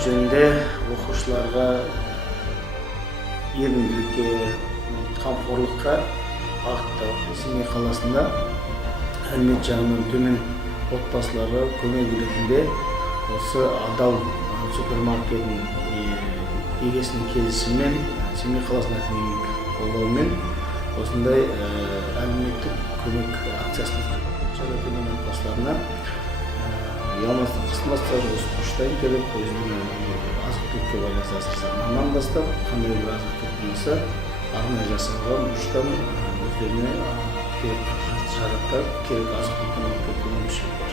жөнүндө окуучуларга эркиндикке, камкорлукка багытталып, Семей каласында алимент жагынан төмөн отбасыларга көмөк ретинде осы Адал супермаркетинин эгесинин келишимимен Семей каласынын әкимдигинин колдоосуменен осындай алименттик көмөк акциясын төмөн отбасыларына ялмастан кысылмастан уштайын келип, өзүнүн азык-түлүккө байланыштуу асырса маман бастап, кандай бир азык-түлүк болмаса арнайы жасалган уштан өздөрүнө керек жараттар, керек азык-түлүктү алып келип көмөктөшүп бар.